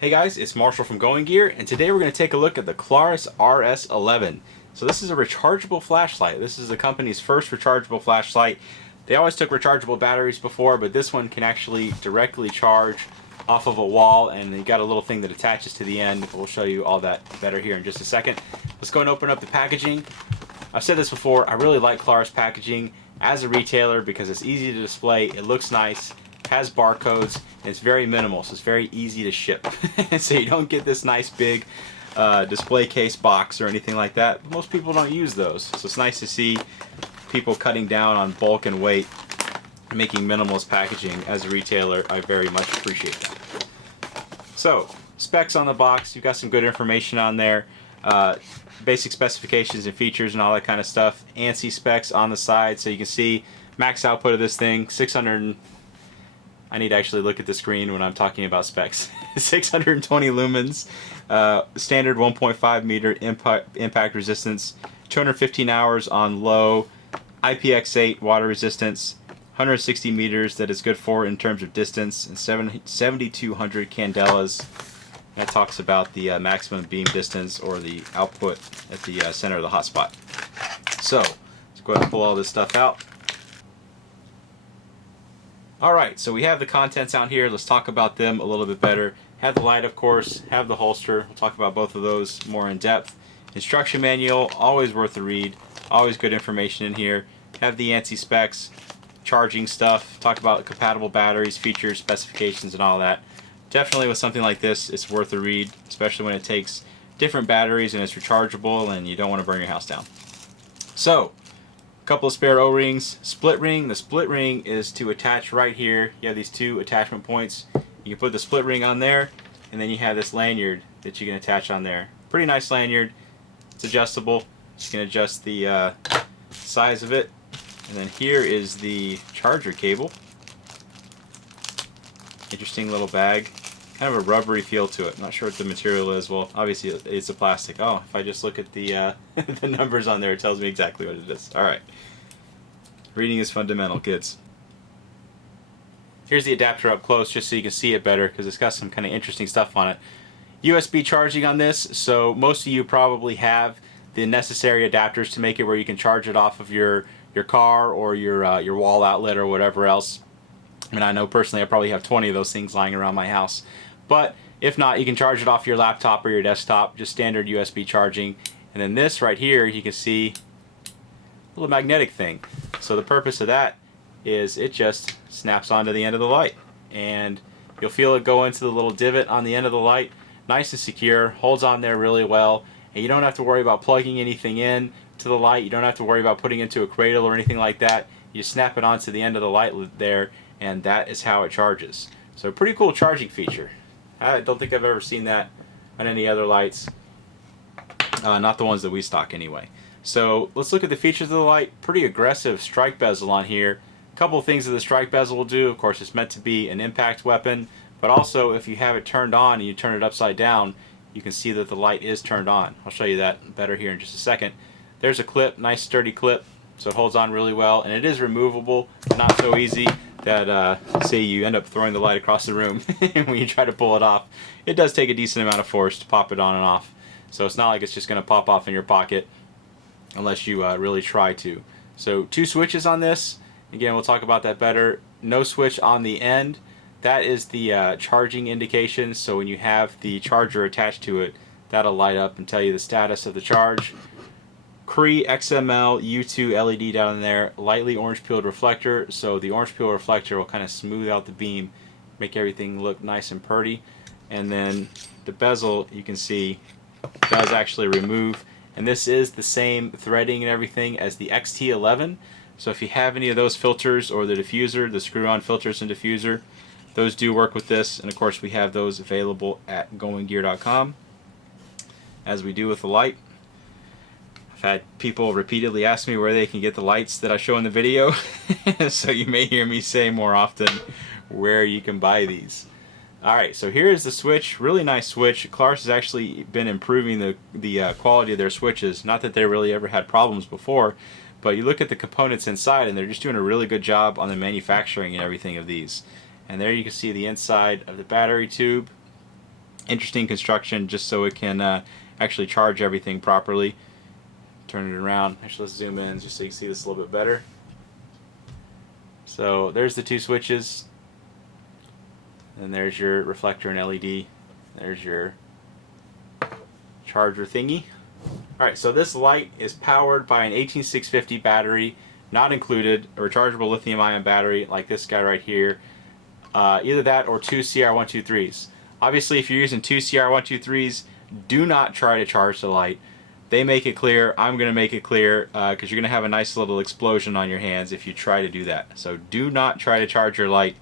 Hey guys, it's Marshall from Going Gear, and today we're going to take a look at the Klarus RS11. So this is a rechargeable flashlight. This is the company's first rechargeable flashlight. They always took rechargeable batteries before, but this one can actually directly charge off of a wall, and you got a little thing that attaches to the end. We'll show you all that better here in just a second. Let's go and open up the packaging. I've said this before, I really like Klarus packaging as a retailer because it's easy to display, it looks nice, has barcodes, and it's very minimal, so it's very easy to ship. So you don't get this nice big display case box or anything like that. Most people don't use those, so it's nice to see people cutting down on bulk and weight, making minimalist packaging. As a retailer, I very much appreciate that. So, specs on the box, you've got some good information on there. Basic specifications and features and all that kind of stuff. ANSI specs on the side, so you can see max output of this thing, 600. I need to actually look at the screen when I'm talking about specs. 620 lumens, standard 1.5 meter impact resistance, 215 hours on low, IPX8 water resistance, 160 meters that is good for in terms of distance, and 7,200 candelas. That talks about the maximum beam distance or the output at the center of the hotspot. So, let's go ahead and pull all this stuff out. Alright, so we have the contents out here. Let's talk about them a little bit better. Have the light, of course, have the holster. We'll talk about both of those more in depth. Instruction manual, always worth a read. Always good information in here. Have the ANSI specs, charging stuff, talk about compatible batteries, features, specifications, and all that. Definitely with something like this, it's worth a read, especially when it takes different batteries and it's rechargeable and you don't want to burn your house down. So, couple of spare O-rings, split ring. The split ring is to attach right here. You have these two attachment points. You can put the split ring on there, and then you have this lanyard that you can attach on there. Pretty nice lanyard. It's adjustable. You can adjust the size of it. And then here is the charger cable. Interesting little bag. Kind of a rubbery feel to it. Not sure what the material is. Well, obviously it's a plastic. Oh, if I just look at the the numbers on there, it tells me exactly what it is. All right. Reading is fundamental, kids. Here's the adapter up close just so you can see it better because it's got some kind of interesting stuff on it. USB charging on this, so most of you probably have the necessary adapters to make it where you can charge it off of your car or your wall outlet or whatever else. I mean, I know personally I probably have 20 of those things lying around my house. But if not, you can charge it off your laptop or your desktop, just standard USB charging. And then this right here, you can see a little magnetic thing. So the purpose of that is it just snaps onto the end of the light. And you'll feel it go into the little divot on the end of the light. Nice and secure, holds on there really well. And you don't have to worry about plugging anything in to the light. You don't have to worry about putting it into a cradle or anything like that. You snap it onto the end of the light there, and that is how it charges. So a pretty cool charging feature. I don't think I've ever seen that on any other lights. Not the ones that we stock anyway. So let's look at the features of the light. Pretty aggressive strike bezel on here. A couple of things that the strike bezel will do. Of course, it's meant to be an impact weapon, but also if you have it turned on and you turn it upside down, you can see that the light is turned on. I'll show you that better here in just a second. There's a clip, nice sturdy clip, so it holds on really well, and it is removable, not so easy that say you end up throwing the light across the room when you try to pull it off. It does take a decent amount of force to pop it on and off, so it's not like it's just going to pop off in your pocket unless you really try to. So 2 switches on this. Again, we'll talk about that better. No switch on the end. That is the charging indication, so when you have the charger attached to it, that'll light up and tell you the status of the charge. Cree XML U2 LED down there, lightly orange peeled reflector, so the orange peel reflector will kind of smooth out the beam, make everything look nice and pretty. And then the bezel, you can see, does actually remove, and this is the same threading and everything as the XT11. So if you have any of those filters or the diffuser, the screw-on filters and diffuser, those do work with this, and of course we have those available at goinggear.com, as we do with the light. I've had people repeatedly ask me where they can get the lights that I show in the video, so you may hear me say more often where you can buy these. Alright, so here is the switch. Really nice switch. Klarus has actually been improving the quality of their switches. Not that they really ever had problems before, but you look at the components inside and they're just doing a really good job on the manufacturing and everything of these. And there you can see the inside of the battery tube. Interesting construction, just so it can actually charge everything properly. Turn it around. Actually, let's zoom in just so you can see this a little bit better. So there's the two switches, and there's your reflector and LED. There's your charger thingy. Alright, so this light is powered by an 18650 battery, not included, a rechargeable lithium ion battery like this guy right here. Either that or two CR123s. Obviously, if you're using two CR123s, do not try to charge the light. They make it clear. I'm going to make it clear because you're going to have a nice little explosion on your hands if you try to do that. So do not try to charge your light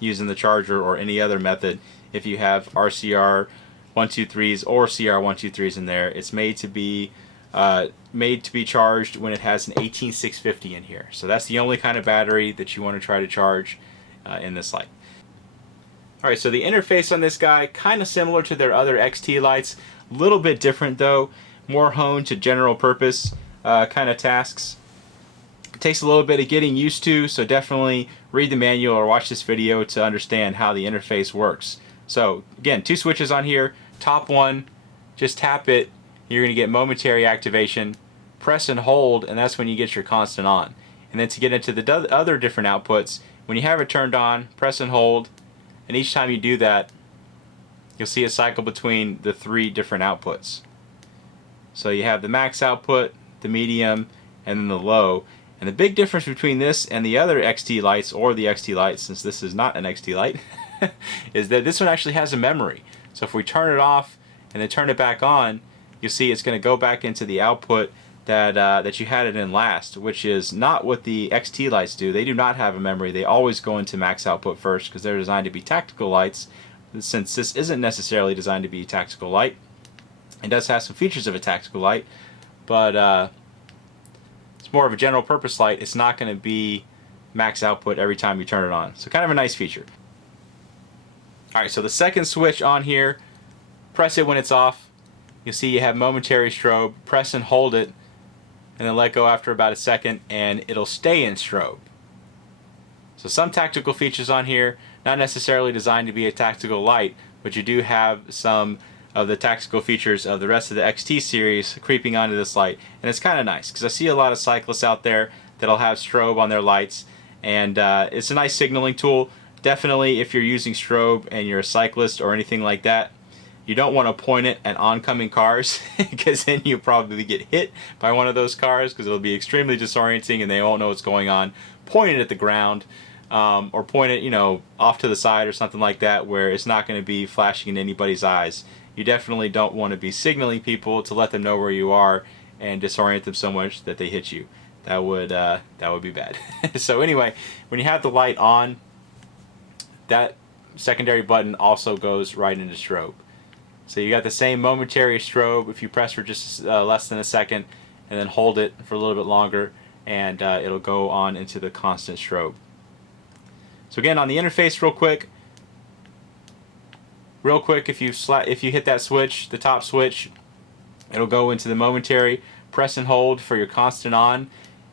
using the charger or any other method if you have RCR 123s or CR123s in there. It's made to be charged when it has an 18650 in here. So that's the only kind of battery that you want to try to charge in this light. Alright, so the interface on this guy, kind of similar to their other XT lights, a little bit different though, more honed to general purpose kind of tasks. It takes a little bit of getting used to, so definitely read the manual or watch this video to understand how the interface works. So again, two switches on here. Top one, just tap it, you're going to get momentary activation. Press and hold, and that's when you get your constant on. And then to get into the other different outputs, when you have it turned on, press and hold, and each time you do that, you'll see a cycle between the three different outputs. So you have the max output, the medium, and then the low. And the big difference between this and the other XT lights, or the XT lights, since this is not an XT light, is that this one actually has a memory. So if we turn it off and then turn it back on, you'll see it's going to go back into the output that you had it in last, which is not what the XT lights do. They do not have a memory. They always go into max output first because they're designed to be tactical lights. Since this isn't necessarily designed to be a tactical light, it does have some features of a tactical light, but it's more of a general purpose light. It's not going to be max output every time you turn it on. So kind of a nice feature. Alright, so the second switch on here, press it when it's off. You'll see you have momentary strobe. Press and hold it, and then let go after about a second, and it'll stay in strobe. So some tactical features on here, not necessarily designed to be a tactical light, but you do have some of the tactical features of the rest of the XT series creeping onto this light. And it's kind of nice, because I see a lot of cyclists out there that'll have strobe on their lights, and it's a nice signaling tool. Definitely if you're using strobe and you're a cyclist or anything like that, you don't want to point it at oncoming cars because then you'll probably get hit by one of those cars because it'll be extremely disorienting and they won't know what's going on. Point it at the ground or point it, off to the side or something like that where it's not going to be flashing in anybody's eyes. You definitely don't want to be signaling people to let them know where you are and disorient them so much that they hit you. That would be bad. So anyway, when you have the light on, that secondary button also goes right into strobe. So you got the same momentary strobe if you press for just less than a second and then hold it for a little bit longer, and it'll go on into the constant strobe. So again, on the interface real quick, if you hit that switch, the top switch, it'll go into the momentary. Press and hold for your constant on,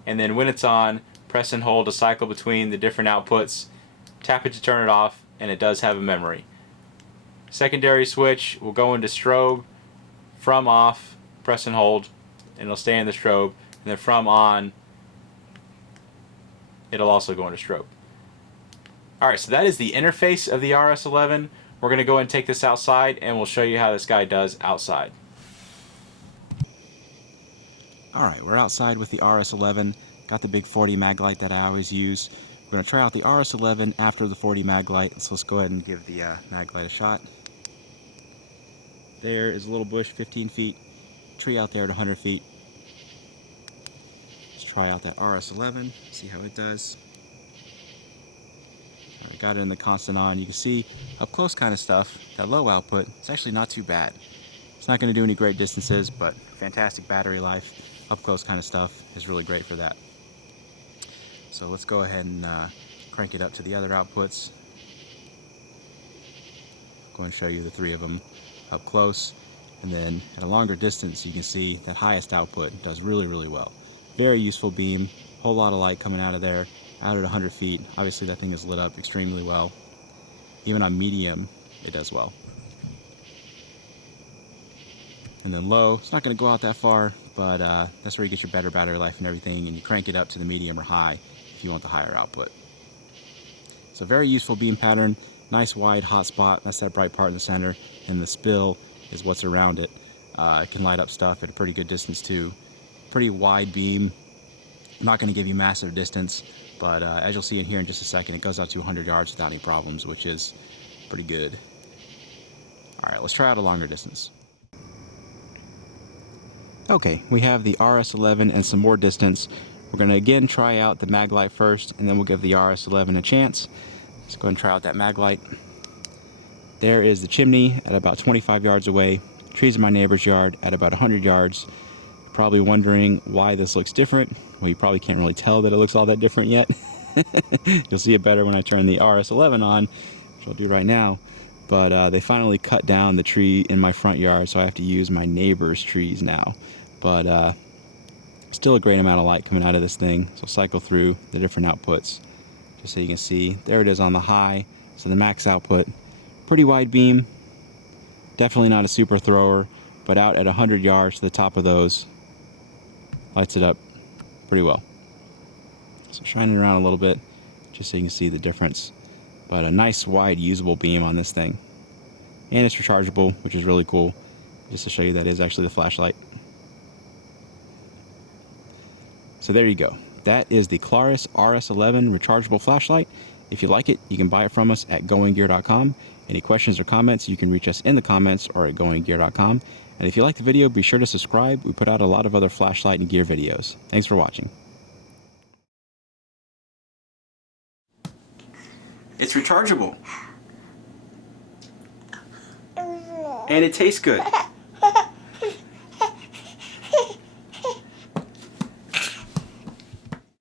and then when it's on, press and hold to cycle between the different outputs. Tap it to turn it off, and it does have a memory. Secondary switch will go into strobe. From off, press and hold, and it'll stay in the strobe. And then from on, it'll also go into strobe. Alright, so that is the interface of the RS11. We're going to go ahead and take this outside, and we'll show you how this guy does outside. Alright, we're outside with the RS11. Got the big 40 mag light that I always use. We're going to try out the RS11 after the 40 mag light, so let's go ahead and give the mag light a shot. There is a little bush, 15 feet, tree out there at 100 feet. Let's try out that RS11, see how it does. Alright, got it in the constant on. You can see up close kind of stuff, that low output, it's actually not too bad. It's not going to do any great distances, but fantastic battery life. Up close kind of stuff is really great for that. So let's go ahead and crank it up to the other outputs. Go and show you the three of them up close, and then at a longer distance you can see that highest output does really well. Very useful beam, whole lot of light coming out of there, out at 100 feet. Obviously that thing is lit up extremely well. Even on medium it does well. And then low, it's not going to go out that far, but that's where you get your better battery life and everything, and you crank it up to the medium or high if you want the higher output. So very useful beam pattern, nice wide hot spot, that's that bright part in the center, and the spill is what's around it. It can light up stuff at a pretty good distance too. Pretty wide beam, not going to give you massive distance, but as you'll see in here in just a second, it goes out to 100 yards without any problems, which is pretty good. Alright, let's try out a longer distance. Okay, we have the RS11 and some more distance. We're going to again try out the mag light first, and then we'll give the RS11 a chance. Let's go ahead and try out that mag light. There is the chimney at about 25 yards away. Trees in my neighbor's yard at about 100 yards. Probably wondering why this looks different. Well, you probably can't really tell that it looks all that different yet. You'll see it better when I turn the RS11 on, which I'll do right now. But they finally cut down the tree in my front yard, so I have to use my neighbor's trees now. But still a great amount of light coming out of this thing. So cycle through the different outputs just so you can see. There it is on the high, so the max output. Pretty wide beam, definitely not a super thrower, but out at 100 yards to the top of those, lights it up pretty well. So shine it around a little bit just so you can see the difference. But a nice wide usable beam on this thing. And it's rechargeable, which is really cool. Just to show you that is actually the flashlight. So there you go. That is the Klarus RS11 rechargeable flashlight. If you like it, you can buy it from us at goinggear.com. Any questions or comments, you can reach us in the comments or at goinggear.com. And if you like the video, be sure to subscribe. We put out a lot of other flashlight and gear videos. Thanks for watching. It's rechargeable. And it tastes good.